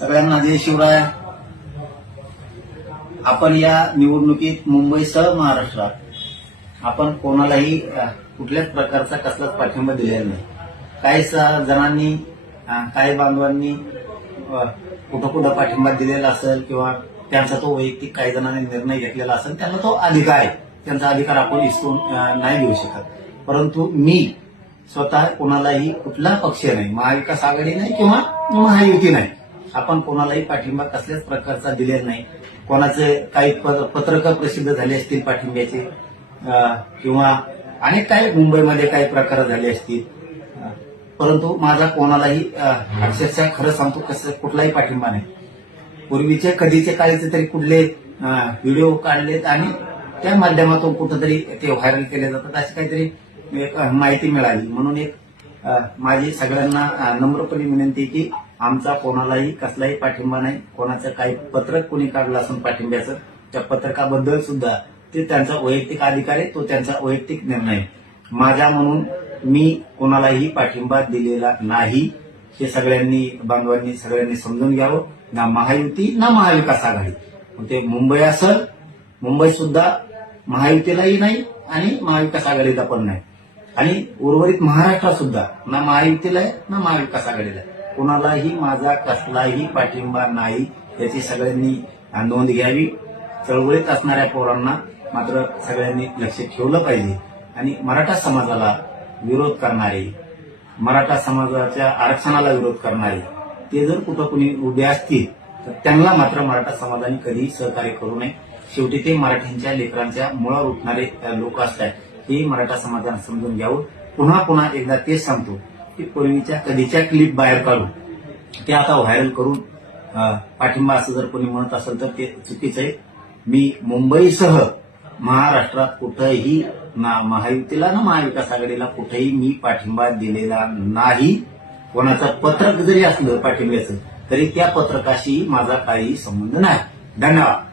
सगळ्यांना जय शिवराय. आपण या निवडणुकीत मुंबईसह महाराष्ट्रात आपण कोणालाही कुठल्याच प्रकारचा कसलाच पाठिंबा दिलेला नाही. काही जणांनी काही बांधवांनी कुठं कुठं पाठिंबा दिलेला असेल किंवा त्यांचा तो वैयक्तिक काही जणांनी निर्णय घेतलेला असेल, त्यांना तो अधिकार आहे. त्यांचा अधिकार आपण हिसकून नाही घेऊ शकत. परंतु मी स्वतः कोणालाही कुठला पक्ष नाही, महाविकास आघाडी नाही किंवा महायुती नाही, आपण कोणालाही पाठिंबा कसल्याच प्रकारचा दिलेला नाही. कोणाचे काही पत्रकं प्रसिद्ध झाले असतील पाठिंब्याचे किंवा अनेक काही मुंबईमध्ये काही प्रकार झाले असतील, परंतु माझा कोणालाही अक्षरशः खरं सांगतो कसं कुठलाही पाठिंबा नाही. पूर्वीचे कधीचे काळीचे तरी कुठले व्हिडिओ काढलेत आणि त्या माध्यमातून कुठंतरी ते व्हायरल केले जातात, अशी काहीतरी एक माहिती मिळाली. म्हणून एक माझी सगळ्यांना नम्रपणे विनंती की आमचा कोणालाही कसलाही पाठिंबा नाही. कोणाचं काही पत्रक कोणी काढलं असून पाठिंब्याचं, त्या पत्रकाबद्दल सुद्धा ते त्यांचा वैयक्तिक अधिकार आहे, तो त्यांचा वैयक्तिक निर्णय आहे. माझ्या म्हणून मी कोणालाही पाठिंबा दिलेला नाही. हे सगळ्यांनी बांधवांनी सगळ्यांनी समजून घ्यावं. ना महायुती ना महाविकास आघाडी. ते मुंबई असेल, मुंबई सुद्धा महायुतीलाही नाही आणि महाविकास आघाडीला पण नाही. आणि उर्वरित महाराष्ट्रात सुद्धा ना महायुतीला आहे ना महाविकास आघाडीला आहे. कुणालाही माझा कसलाही पाठिंबा नाही, याची सगळ्यांनी नोंद घ्यावी. चळवळीत असणाऱ्या पोरांना मात्र सगळ्यांनी लक्ष ठेवलं पाहिजे. आणि मराठा समाजाला विरोध करणारे, मराठा समाजाच्या आरक्षणाला विरोध करणारे ते जर कुठं कुणी उभे असतील तर त्यांना मात्र मराठा समाजाने कधीही सहकार्य करू नये. शेवटी ते मराठ्यांच्या लेकरांच्या मुळावर उठणारे लोक असतात, हे मराठा समाजाने समजून घ्यावं. पुन्हा एकदा तेच सांगतो की पूर्वीच्या कधीच्या क्लिप बाहेर काढून ते आता व्हायरल करून पाठिंबा असं जर कोणी म्हणत असेल तर ते चुकीचं आहे. मी मुंबईसह महाराष्ट्रात कुठंही ना महायुतीला ना महाविकास आघाडीला कुठेही मी पाठिंबा दिलेला नाही. कोणाचं पत्रक जरी असलं पाठिंब्याचं तरी त्या पत्रकाशी माझा काही संबंध नाही. धन्यवाद.